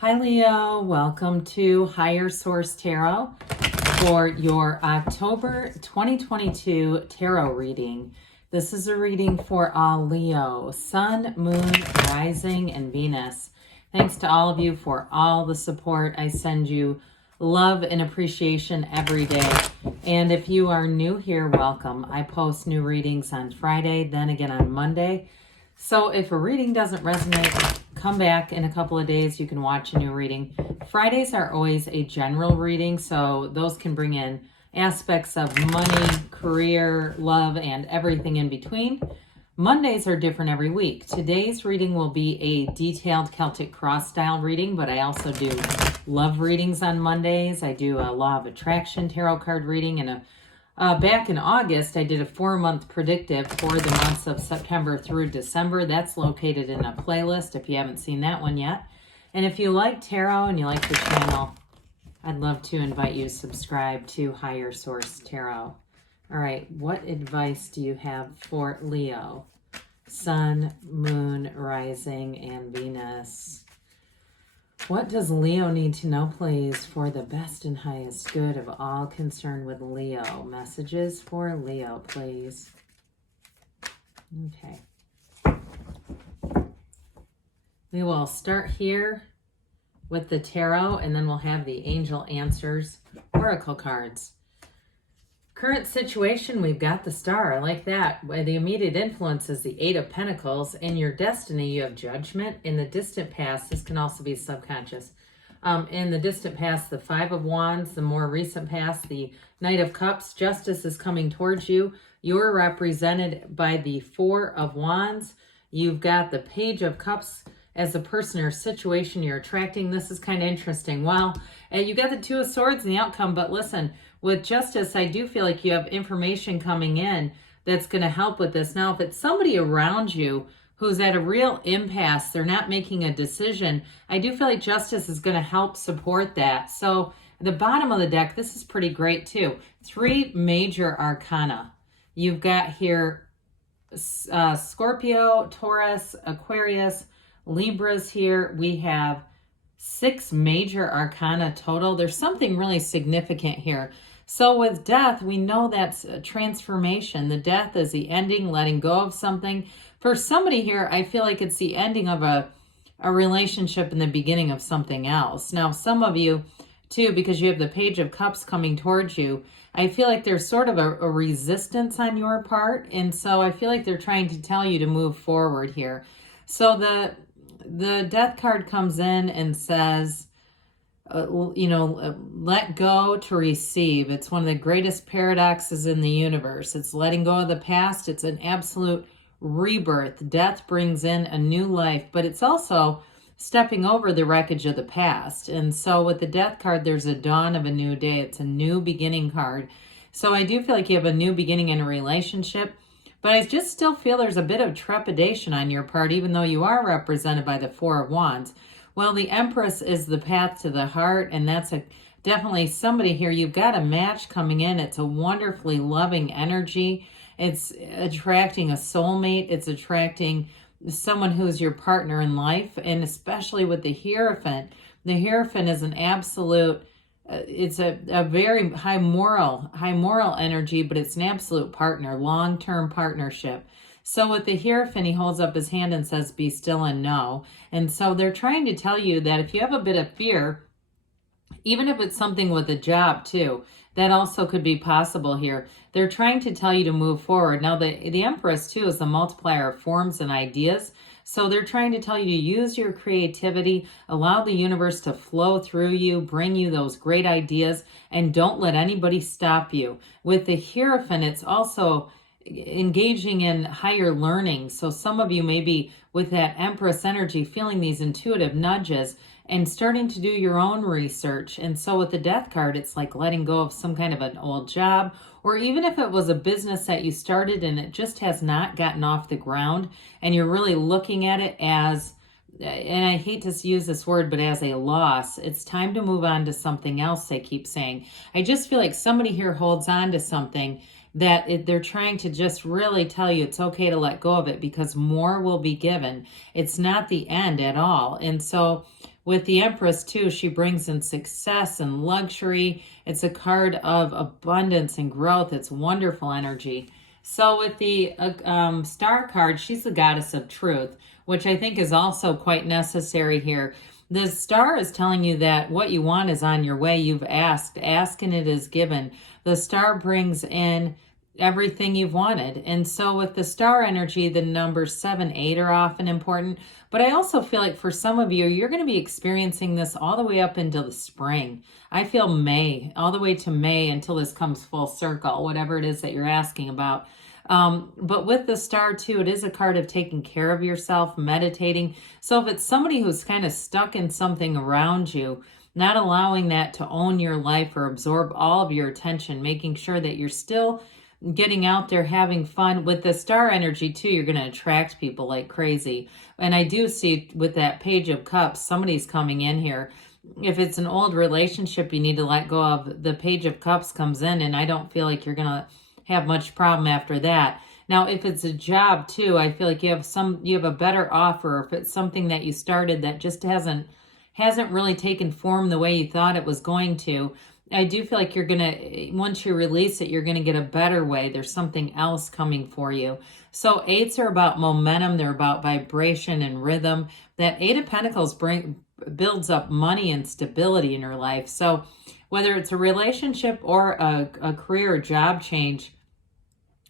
Hi Leo, welcome to Higher Source Tarot for your October 2022 tarot reading. This is a reading for all Leo, Sun, Moon, Rising, and Venus. Thanks to all of you for all the support. I send you love and appreciation every day. And if you are new here, welcome. I post new readings on Friday, then again on Monday. So if a reading doesn't resonate, come back in a couple of days. You can watch a new reading. Fridays are always a general reading, so those can bring in aspects of money, career, love, and everything in between. Mondays are different every week. Today's reading will be a detailed Celtic cross style reading, but I also do love readings on Mondays. I do a Law of Attraction tarot card reading, and back in August, I did a 4-month predictive for the months of September through December. That's located in a playlist if you haven't seen that one yet. And if you like tarot and you like the channel, I'd love to invite you to subscribe to Higher Source Tarot. All right, what advice do you have for Leo? Sun, Moon, Rising, and Venus. What does Leo need to know, please, for the best and highest good of all concerned with Leo? Messages for Leo, please. Okay. We will start here with the tarot, and then we'll have the angel answers, oracle cards. Current situation, we've got the star. I like that. The immediate influence is the Eight of Pentacles. In your destiny, you have judgment. In the distant past, this can also be subconscious. In the distant past, the Five of Wands. The more recent past, the Knight of Cups. Justice is coming towards you. You're represented by the Four of Wands. You've got the Page of Cups as a person or situation you're attracting. This is kind of interesting. Well, you got the Two of Swords in the outcome, but listen, with justice, I do feel like you have information coming in that's going to help with this. Now, if it's somebody around you who's at a real impasse, they're not making a decision, I do feel like justice is going to help support that. So the bottom of the deck, this is pretty great too. 3 major arcana. You've got here Scorpio, Taurus, Aquarius, Libras here. We have 6 major arcana total. There's something really significant here. So with death, we know that's a transformation. The death is the ending, letting go of something. For somebody here, I feel like it's the ending of a relationship and the beginning of something else. Now, some of you, too, because you have the Page of Cups coming towards you, I feel like there's sort of a resistance on your part. And so I feel like they're trying to tell you to move forward here. So the Death card comes in and says, let go to receive. It's one of the greatest paradoxes in the universe. It's letting go of the past. It's an absolute rebirth. Death brings in a new life, but it's also stepping over the wreckage of the past. And so with the Death card, there's a dawn of a new day. It's a new beginning card. So I do feel like you have a new beginning in a relationship, but I just still feel there's a bit of trepidation on your part, even though you are represented by the Four of Wands. Well, the Empress is the path to the heart, and that's definitely somebody here. You've got a match coming in. It's a wonderfully loving energy. It's attracting a soulmate. It's attracting someone who's your partner in life, and especially with the Hierophant. The Hierophant is an absolute, it's a very high moral energy, but it's an absolute partner, long-term partnership. So with the Hierophant, he holds up his hand and says, be still and know. And so they're trying to tell you that if you have a bit of fear, even if it's something with a job too, that also could be possible here. They're trying to tell you to move forward. Now, the Empress too is the multiplier of forms and ideas. So they're trying to tell you to use your creativity, allow the universe to flow through you, bring you those great ideas, and don't let anybody stop you. With the Hierophant, it's also engaging in higher learning. So some of you may be with that Empress energy feeling these intuitive nudges and starting to do your own research. And so with the Death card, it's like letting go of some kind of an old job, or even if it was a business that you started and it just has not gotten off the ground, and you're really looking at it as, and I hate to use this word, but as a loss, it's time to move on to something else, they keep saying. I just feel like somebody here holds on to something that they're trying to just really tell you it's okay to let go of it because more will be given. It's not the end at all. And so With the Empress too, she brings in success and luxury. It's a card of abundance and growth. It's wonderful energy. So with the Star card, she's the goddess of truth, which I think is also quite necessary here. The Star is telling you that what you want is on your way. You've asked, ask and it is given. The Star brings in everything you've wanted. And so with the Star energy, the numbers 7, 8 are often important. But I also feel like for some of you, you're going to be experiencing this all the way up into the spring. I feel May, all the way to May until this comes full circle, whatever it is that you're asking about. But with the Star too, it is a card of taking care of yourself, meditating. So if it's somebody who's kind of stuck in something around you, not allowing that to own your life or absorb all of your attention, making sure that you're still getting out there, having fun. With the Star energy too, you're going to attract people like crazy. And I do see with that Page of Cups, somebody's coming in here. If it's an old relationship you need to let go of, the Page of Cups comes in, and I don't feel like you're going to have much problem after that. Now, if it's a job too, I feel like you have a better offer. If it's something that you started that just hasn't really taken form the way you thought it was going to, I do feel like you're going to, once you release it, you're going to get a better way. There's something else coming for you. So 8s are about momentum. They're about vibration and rhythm. That 8 of Pentacles builds up money and stability in your life. So whether it's a relationship or a career or job change,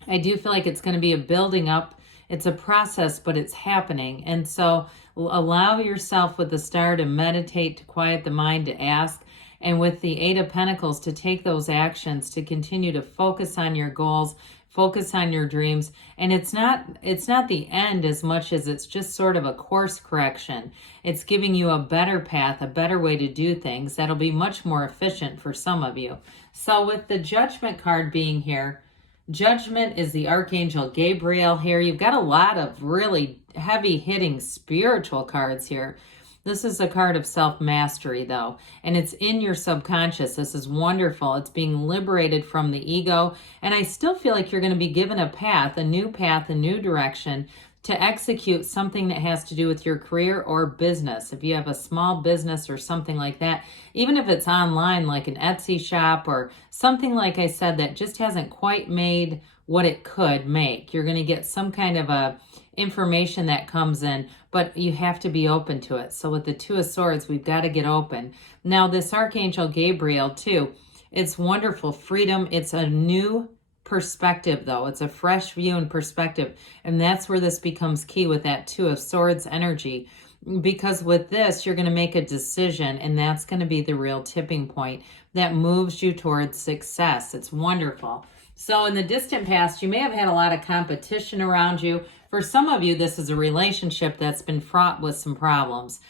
I do feel like it's going to be a building up. It's a process, but it's happening. And so allow yourself with the Star to meditate, to quiet the mind, to ask. And with the 8 of Pentacles, to take those actions, to continue to focus on your goals, focus on your dreams. And it's not the end as much as it's just sort of a course correction. It's giving you a better path, a better way to do things that'll be much more efficient for some of you. So with the Judgment card being here, Judgment is the Archangel Gabriel here. You've got a lot of really heavy hitting spiritual cards here. This is a card of self-mastery, though, and it's in your subconscious. This is wonderful. It's being liberated from the ego, and I still feel like you're going to be given a path, a new direction to execute something that has to do with your career or business. If you have a small business or something like that, even if it's online, like an Etsy shop or something, like I said, that just hasn't quite made what it could make, you're going to get some kind of a information that comes in, but you have to be open to it. So with the 2 of Swords, we've got to get open. Now this Archangel Gabriel too, it's wonderful freedom. It's a new perspective though. It's a fresh view and perspective. And that's where this becomes key with that 2 of Swords energy. Because with this, you're going to make a decision, and that's going to be the real tipping point that moves you towards success. It's wonderful. So in the distant past, you may have had a lot of competition around you. For some of you, this is a relationship that's been fraught with some problems.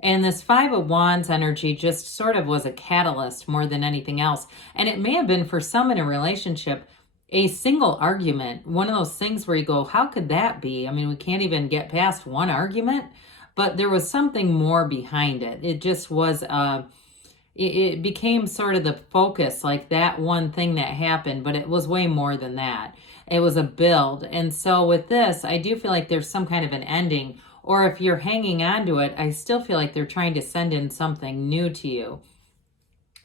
And this 5 of Wands energy just sort of was a catalyst more than anything else. And it may have been for some in a relationship, a single argument, one of those things where you go, how could that be? I mean, we can't even get past one argument, but there was something more behind it. It just was, it became sort of the focus, like that one thing that happened, but it was way more than that. It was a build. And so with this, I do feel like there's some kind of an ending, or if you're hanging on to it, I still feel like they're trying to send in something new to you.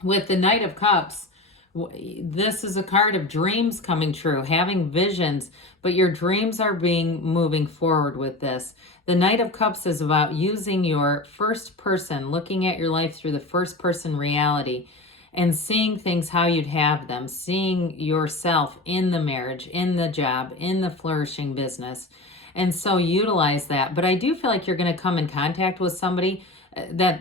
With the Knight of Cups, this is a card of dreams coming true, having visions, but your dreams are moving forward with this. The Knight of Cups is about using your first person, looking at your life through the first person reality and seeing things how you'd have them, seeing yourself in the marriage, in the job, in the flourishing business. And so utilize that. But I do feel like you're going to come in contact with somebody that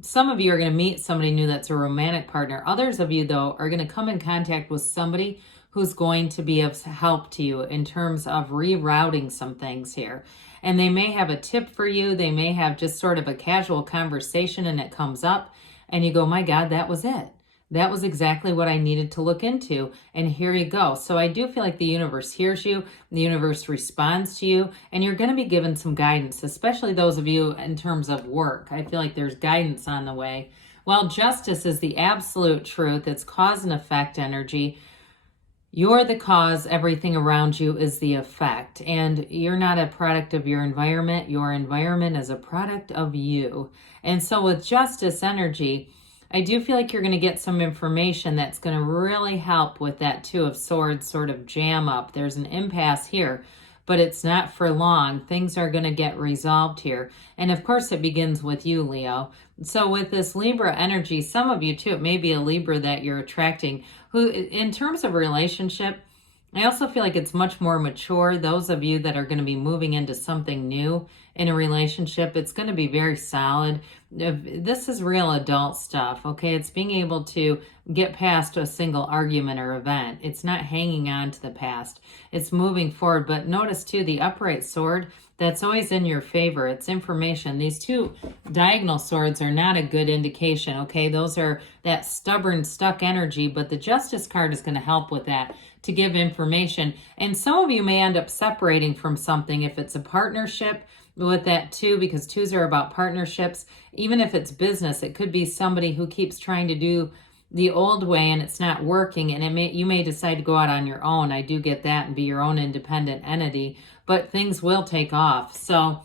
some of you are going to meet somebody new that's a romantic partner. Others of you, though, are going to come in contact with somebody who's going to be of help to you in terms of rerouting some things here. And they may have a tip for you. They may have just sort of a casual conversation and it comes up and you go, my God, that was it. That was exactly what I needed to look into. And here you go. So I do feel like the universe hears you. The universe responds to you. And you're going to be given some guidance, especially those of you in terms of work. I feel like there's guidance on the way. While Justice is the absolute truth. It's cause and effect energy. You're the cause, everything around you is the effect, and you're not a product of your environment. Your environment is a product of you. And so with justice energy, I do feel like you're going to get some information that's going to really help with that Two of Swords sort of jam up. There's an impasse here, but it's not for long. Things are going to get resolved here. And of course, it begins with you, Leo. So with this Libra energy, some of you too, it may be a Libra that you're attracting, who in terms of relationship, I also feel like it's much more mature. Those of you that are going to be moving into something new in a relationship, it's going to be very solid. This is real adult stuff, okay? It's being able to get past a single argument or event. It's not hanging on to the past. It's moving forward. But notice too, the upright sword, that's always in your favor. It's information. These two diagonal swords are not a good indication, okay? Those are that stubborn, stuck energy, but the Justice card is going to help with that, to give information. And some of you may end up separating from something if it's a partnership with that too, because twos are about partnerships. Even if it's business, it could be somebody who keeps trying to do the old way and it's not working, and you may decide to go out on your own. I do get that, and be your own independent entity, but things will take off. So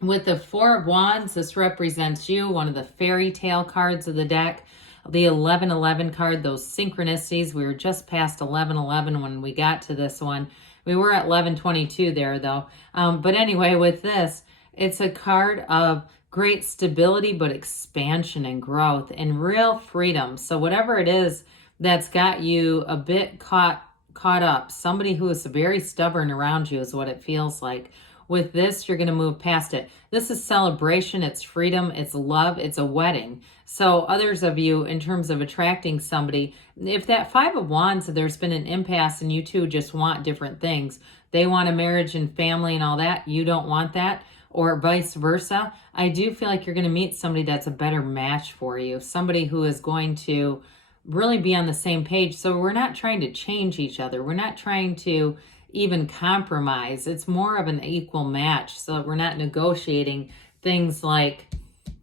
with the Four of Wands, this represents you, one of the fairy tale cards of the deck. The 1111 card, those synchronicities. We were just past 1111 when we got to this one. We were at 1122 there though. But anyway, with this, it's a card of great stability, but expansion and growth and real freedom. So whatever it is that's got you a bit caught up, somebody who is very stubborn around you is what it feels like. With this, you're going to move past it. This is celebration, it's freedom, it's love, it's a wedding. So others of you, in terms of attracting somebody, if that Five of Wands, there's been an impasse and you two just want different things. They want a marriage and family and all that. You don't want that, or vice versa. I do feel like you're going to meet somebody that's a better match for you. Somebody who is going to really be on the same page. So we're not trying to change each other. We're not trying to even compromise. It's more of an equal match, so that we're not negotiating things like,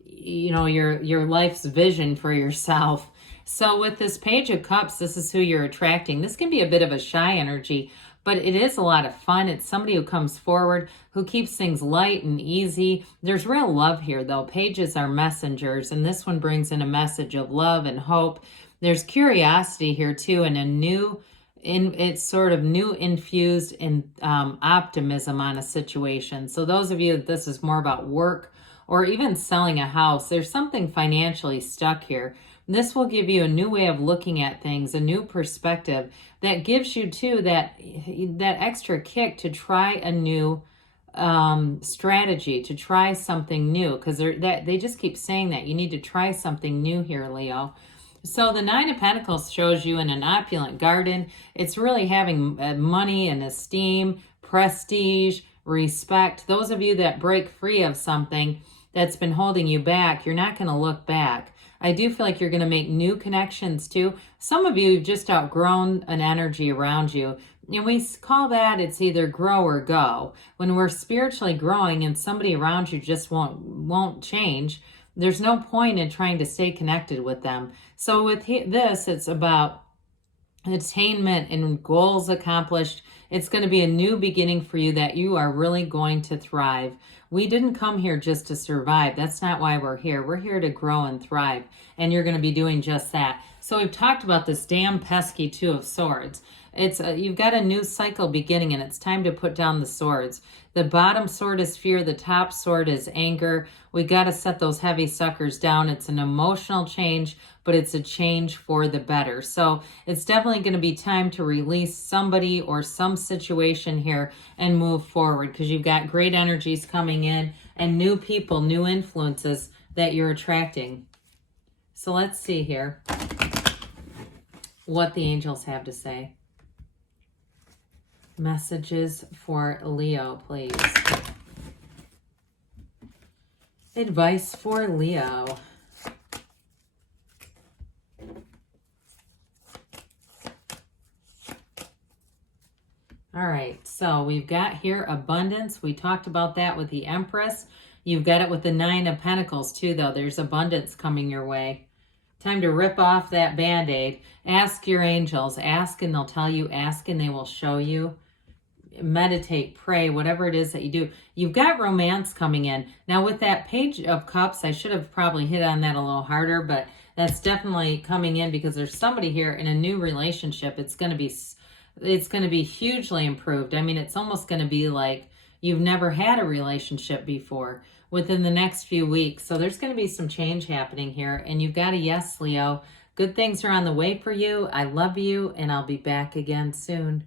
you know, your life's vision for yourself. So with this Page of Cups, this is who you're attracting. This can be a bit of a shy energy, but it is a lot of fun. It's somebody who comes forward, who keeps things light and easy. There's real love here though. Pages are messengers, and this one brings in a message of love and hope. There's curiosity here too, and it's sort of new infused in optimism on a situation. So those of you that this is more about work or even selling a house, there's something financially stuck here. This will give you a new way of looking at things, a new perspective that gives you too that extra kick to try a new strategy, to try something new, because they just keep saying that you need to try something new here, Leo. So the Nine of Pentacles shows you in an opulent garden. It's really having money and esteem, prestige, respect. Those of you that break free of something that's been holding you back, you're not going to look back. I do feel like you're going to make new connections too. Some of you have just outgrown an energy around you. And we call that, it's either grow or go. When we're spiritually growing and somebody around you just won't change, there's no point in trying to stay connected with them. So with this, it's about attainment and goals accomplished. It's going to be a new beginning for you that you are really going to thrive. We didn't come here just to survive. That's not why we're here. We're here to grow and thrive. And you're going to be doing just that. So we've talked about this damn pesky Two of Swords. You've got a new cycle beginning, and it's time to put down the swords. The bottom sword is fear. The top sword is anger. We got to set those heavy suckers down. It's an emotional change, but it's a change for the better. So it's definitely going to be time to release somebody or some situation here and move forward, because you've got great energies coming in and new people, new influences that you're attracting. So let's see here what the angels have to say. Messages for Leo, please. Advice for Leo. All right, so we've got here abundance. We talked about that with the Empress. You've got it with the Nine of Pentacles too, though. There's abundance coming your way. Time to rip off that Band-Aid. Ask your angels. Ask and they'll tell you. Ask and they will show you. Meditate, pray, whatever it is that you do. You've got romance coming in. Now with that Page of Cups, I should have probably hit on that a little harder, but that's definitely coming in because there's somebody here in a new relationship. It's going to be hugely improved. I mean, it's almost going to be like you've never had a relationship before within the next few weeks. So there's going to be some change happening here, and you've got a yes, Leo. Good things are on the way for you. I love you, and I'll be back again soon.